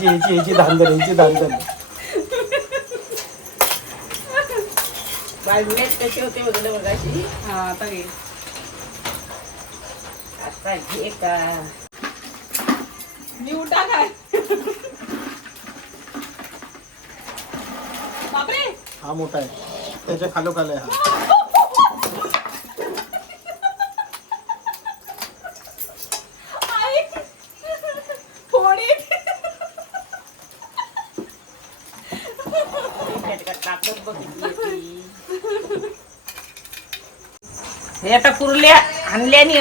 याची याची याची धांदल याची धांदल कशी होते हा आता घे. आता घे का? काय बापरे! हा मोठा आहे. त्याच्या खालोखाल आहे हा आई फोडी ताकद बघितली ती. हे आता कुर्ल्या आणल्याने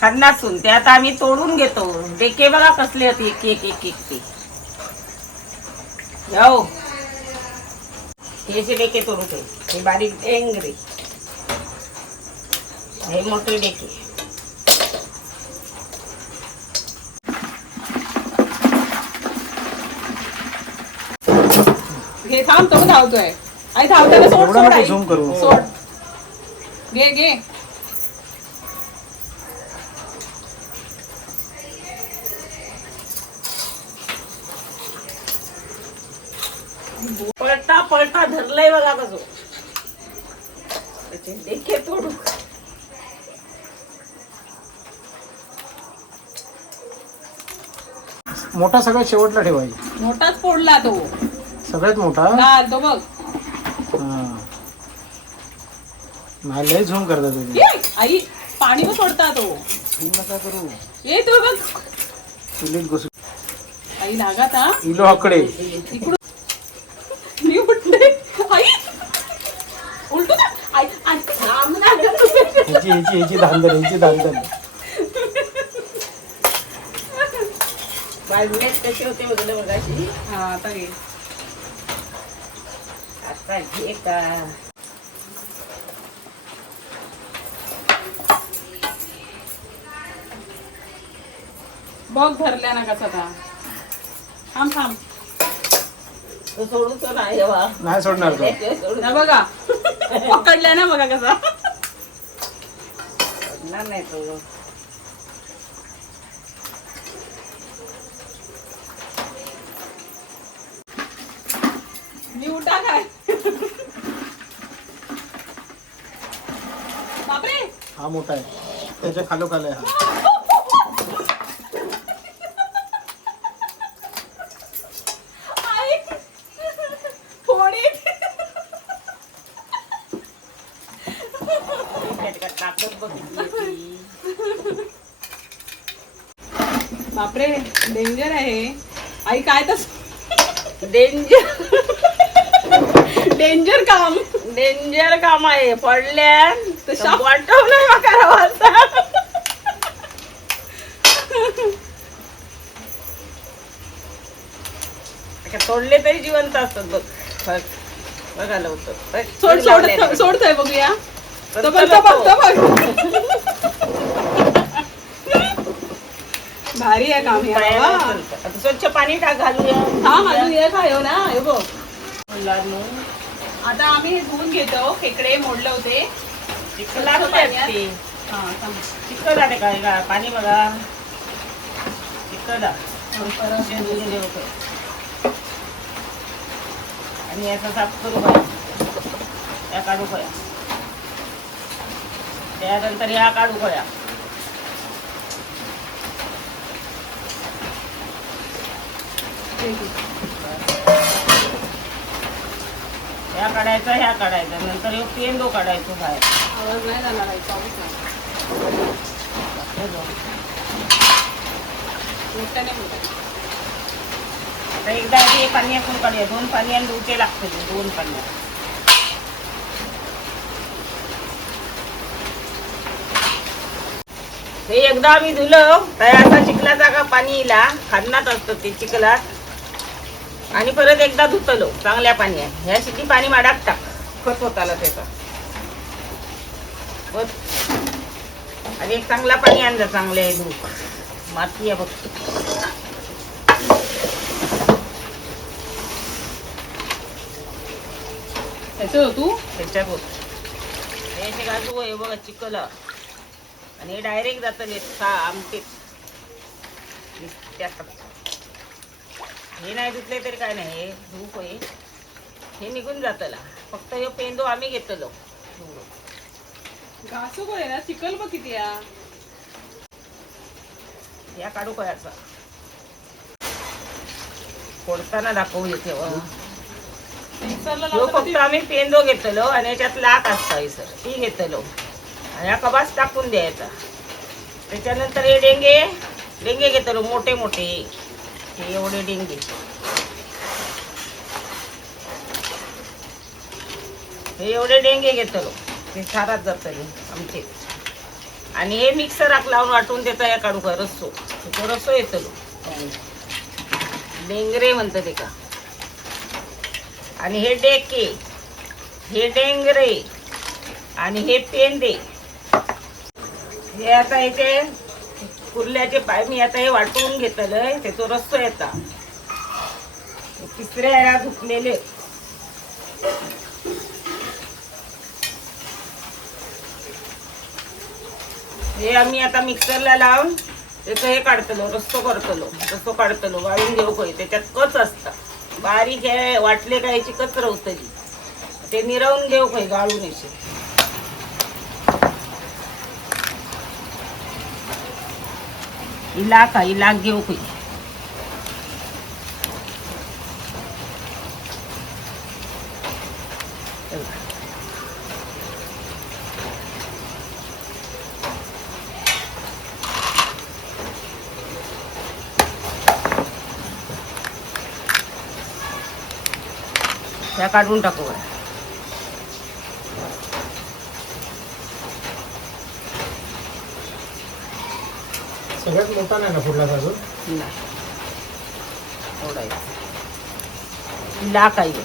खाडणासून ते आता आम्ही तोडून घेतो. डेके बघा कसले होते एक एक एक एक ते जाओ हे जे डेके तोडू ते हे बारीक डेंगरे हे मोठे डेके. घे थांब तो धावतोय. आई धावताना सोड सोड आई. झूम करू. सोड. घे घे. पळता धरलंय बघा कसं. डेके तोडू. मोठा सगळ्यात शेवटला ठेवायची मोठाच फोडला तो. सगळ्यात मोठा? तो बघ. हा. नाही लय झूम करतात तुम्ही ये, आई पाणी पण सोडता तो. झूम नका करू. ये तो बघ. चुलीत आई लागात हा इलो हकडे. इकडून याची याची याची धांदल याची धांदल कशी होते हा आता घे. आता घे का? बघ धरल्या ना कसा आता. थांब थांब. तो सोडू तो नाही सोडणार तो. सोडू ना बघा. पकडल्या ना बघा कसा. सोडणार नाही तो. मी उठा काय? बापरे! हा मोठा आहे. त्याच्या खालोखाल आहे हा आई फोडी ताकद बघितली ती. बापरे डेंजर आहे. आई काय तर डेंजर. डेंजर काम. डेंजर काम आहे. पडल्या तर शाप- वाटवलंय मका तोडले तरी जिवंत असतात बघ. बघ. बघा लवकर बघ. सोड सोड लावलंय बघ. सोडतोय बघूया. पण तो बघ चला तो बघ तो. तो बघ भारी आहे काम हे. बाबा. आता स्वच्छ पाणी टाक घालूया. हा माझं हे खायो ना. हे बघ. मुलांनो, आता आम्ही हे धुवून घेतो. खेकडे मोडले होते. ते. हा थांब. चिखल आहे काय का पाणी बघा. चिखल आहे. परत धुवून घेऊ. का. आणि याचा साफ करू का या काढू कया त्यानंतर या काढू कया ह्या काढायचा ह्या काढायचा. नंतर ह्यो पेंडो काढायचो बाहेर. आवाज नाही जाणार आहे पाऊस. मोठ्याने. आता एकदा हे पाणी आपण काढूया. दोन पाणी आणि उचे लागते दोन पाणी. हे एकदा आम्ही धुलं तर असा चिखलाचा का पाणी येला खादनात असतं ते चिखलात. आणि परत एकदा धुतलो चांगल्या पाण्यात. ह्या शिटी पाणी माडाक टाक. खत होताला त्याचा. आणि एक चांगला पाणी आणलं चांगले आहे धूप माती आहे बघ. ह्याचं तू? हे जे गाजू हे बघा चिकल आणि हे डायरेक्ट जातं त्यात हे नाही धुतले तरी काय नाही हे धूप होय हे निघून जातला. फक्त हे पेंदो आम्ही घेतलो. घासू कोण ना चिकल बघ किती या. या काढू कोयाचा फोडताना दाखवू येते ह्यो लावताना फक्त आम्ही पेंदो घेतलो आणि याच्यात लाक असता सर ती घेतलो. आणि हा कबास टाकून द्यायचा. त्याच्यानंतर हे डेंगे डेंगे घेतलो मोठे मोठे. हे एवढे डेंगे. हे एवढे डेंगे घेतलो ते सारात जातले आमचे. आणि हे मिक्सराक लावून वाटून त्याचा या काढू का रस्सो. तो रस्सो येतलो डेंगरे म्हणतात ते का आणि हे डेके हे डेंगरे आणि हे पेंदे. हे आता याचे कुर्ल्याचे पाय मी आता हे वाटून घेतलंय त्याचा रस्तो येता तिसऱ्या ह्याला धुकलेले हे आम्ही आता मिक्सरला लावून त्याचं हे काढतलो रस्तो करतलो रस्तो काढतलो वाळून घेऊ काही त्याच्यात कच असता. बारीक हे वाटले का याची कच रवतली ते. निरवून घेऊ काही गाळून असे इलाक हा इलाक घेऊ काही त्या काढून सगळ्यात मोठा नाही ना फुडला अजून नाही आहे. लाख आहे.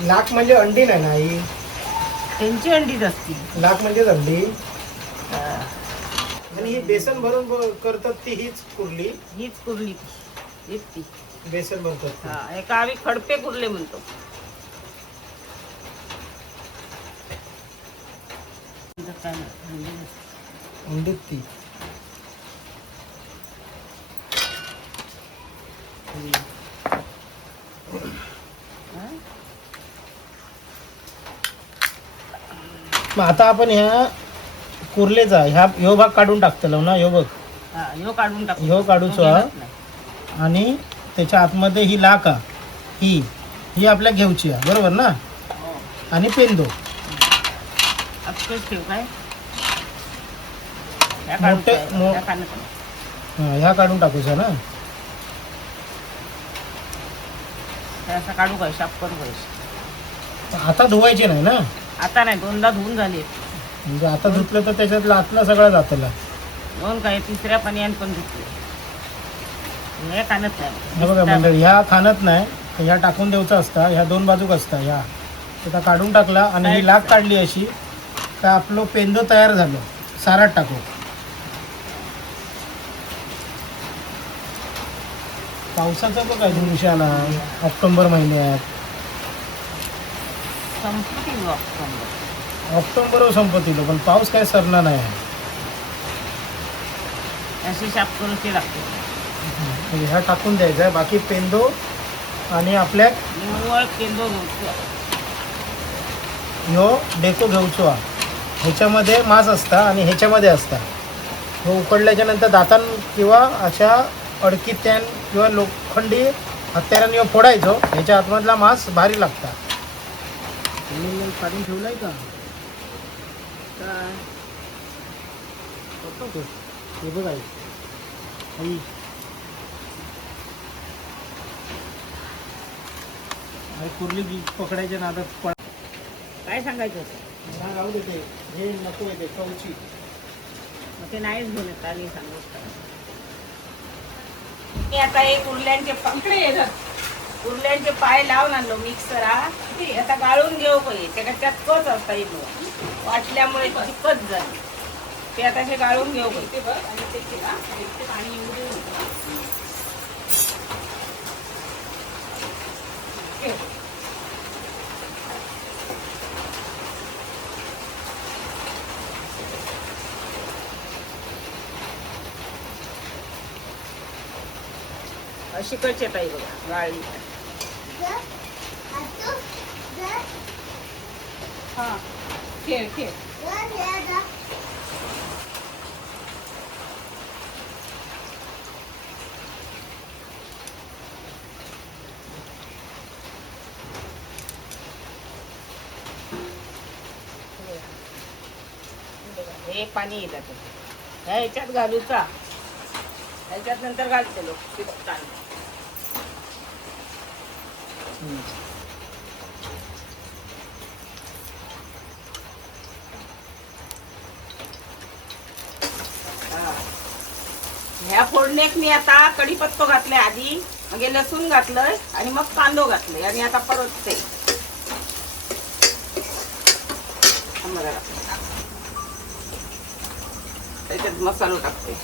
लाख म्हणजे अंडी नाही ना आई त्यांची अंडीच असतील लाख म्हणजेच अंडी. आणि ही बेसन भरून करतात ती हीच कुर्ली हीच कुर्ली ती. हीच ती बेसन भरतात. हा एका आम्ही खडपे कुर्ले म्हणतो मग आता आपण ह्या कुर्लेचा ह्या ह्यो भाग काढून टाकतलो ना ह्यो बघ. हा, ह्यो काढून टाकू ह्यो काढूचो हा. आणि त्याच्या आतमध्ये ही लाक हा ही ही आपल्या घेऊची आहे. बरोबर ना? हो. आणि पेंदो. ठेव काय? ह्या मोठे- काढून मो- ह्या काढण्यात नाही. हा, ह्या काढून टाकूचा ना? ह्या असं काढू काय? शाप करू काय? आता धुवायचे नाही ना? आता नाही दोनदा धुवून झाले. म्हणजे आता धुतलं तर त्याच्यातला आतला सगळा जातला दोन काय तिसऱ्या पाण्यात पण धुतले. हे कानत हे बघा नाही मंडळी ह्या खाणत नाही. तर ह्या टाकून द्यायचा असता ह्या दोन बाजूक असता ह्या. आता काढून टाकला आणि ही लाग काढली अशी. का आपलं पेंदो तयार झालं. सारात टाकू. पावसाचा बघ अजून आला ऑक्टोबर महिन्यात. ऑक्टोबर? ऑक्टोबर संपत येतो पण पाऊस काय सरणार नाही. अशी शाप करूची लागते. म्हणजे ह्या टाकून द्यायचा आहे. बाकी पेंदो आणि आपल्या घ्यायचो ह्यो डेको घेऊचो हा. ह्याच्यामध्ये मांस असता आणि ह्याच्यामध्ये असता. ह्यो उकडल्याच्या नंतर दातान किंवा अशा अडकीत्यान किंवा लोखंडी हत्याराने ह्यो फोडायचो ह्याच्या आतमधला मांस भारी लागता. काढून ठेवलाय का? काय. हे बघ. आई. कुर्ली पकडायच्या नादात काय सांगायचं होतं? हा, राहू दे ते. हे नको आहे ते कवची. मग ते नाहीच घेऊन येत आली सांगत मी आता एक उरल्यांचे इकडे ये धर. उरल्यांचे पाय लावून आणलो मिक्सरा आता गाळून घेऊ पाहिजे त्याच्यात त्यात कच असता येतो वाटल्यामुळे कच झाली. ते आता हे गाळून घेऊ पाहिजे ते बघ आणि ते आणि पाणी येऊ दे. अशी कच येत आहे बघा. गाळली हा. खेळ खेळ. हे पाणी येतात ह्या ह्याच्यात घालूचा ह्याच्यात नंतर घालते लोक. हा. ह्या फोडण्यात मी आता कढीपत्तो घातलाय आधी मग लसूण घातलंय आणि मग कांदो घातलंय. आणि आता परत ते त्याच्यात मसालो टाकते.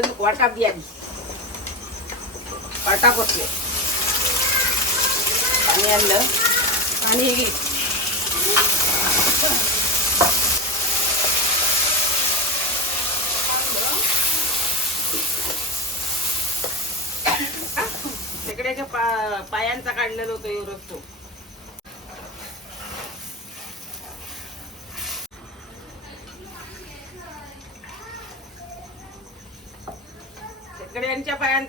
अरे मग वाटा बियाली वाटा कोसले पाणी आणलं आणि हे. तिकड्याच्या पा पायांचा काढलेला होतो एवढंच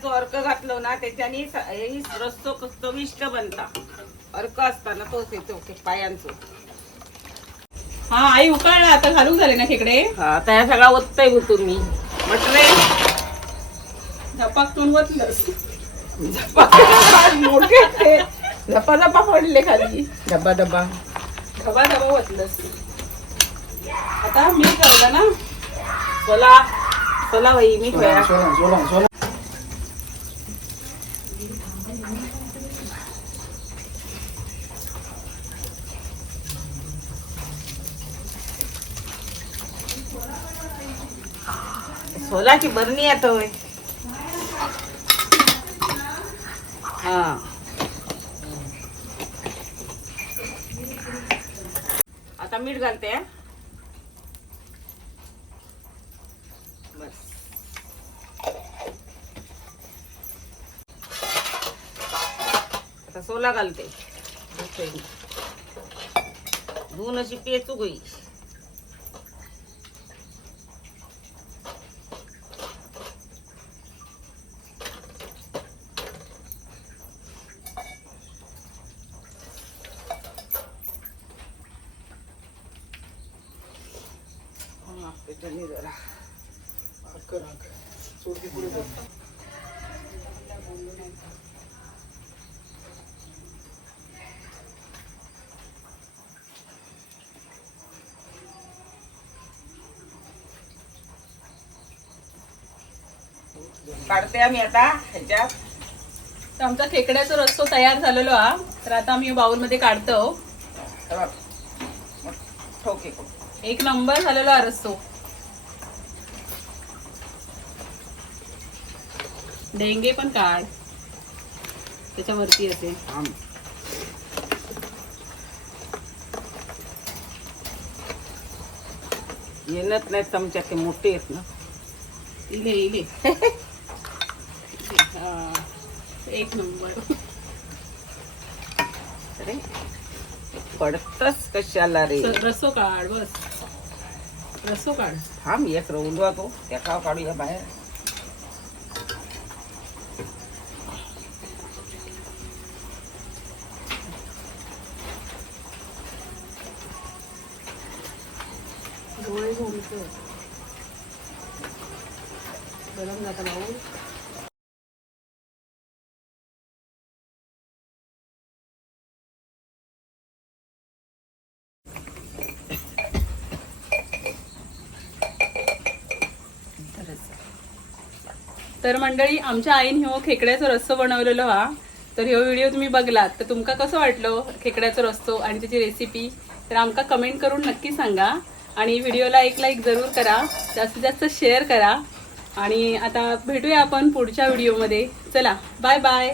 पायांचं अर्क घातलं ना त्याच्यानी स- हे रस्तो चविष्ट बनता. अर्क असताना तोच येतो ते पायांचं. हा आई उकाळला आता घालून झाले ना खेकडे. हा आता ह्या सगळा ओतताय गुतून मी म्हटलंय झपाक तोंड वतलंस मोठे झपा झपा पडले खाली. डब्बा डब्बा धबा धबा वतलंस आता मी कळलं ना. चला चला बाई मी सोना सोलाची बरणी आता होय? हा. आता मीठ घालते. बस. आता सोला घालते. धुवून अशी पेचू गई त्याच्याने जरा अक्कर, अक्कर. सोडती पुढे बघ. काढते आम्ही आता ह्याच्यात. तर आमचा खेकड्याचा रस्तो तयार झालेलो हा. तर आता आम्ही बाउलमध्ये काढतो. ठोके. एक नंबर झालेला हा रस्तो. डेंगे पण काढ. त्याच्यावरती थांब. येणत नाही चमच्या ते मोठे आहेत ना. इले इले. एक नंबर. अरे पडतच कशाला रे? स- रस्सो काढ बस. रस्सो काढ. थांब एक रवला तो. त्या काव काढूया बाहेर. डोळे गरम जाता भाऊ. तर मंडळी आमच्या आईन ह्यो खेकड्याचो रस्सो बनवलेलो हा. तर ह्यो व्हिडिओ तुम्ही बघलात तर तुमका कसं वाटलं खेकड्याचो रस्सो आणि त्याची रेसिपी तर आमका कमेंट करून नक्की सांगा. आणि व्हिडिओला एक लाईक जरूर करा जास्तीत जास्त शेअर करा. आणि आता भेटूया आपण पुढच्या व्हिडिओमध्ये. चला बाय बाय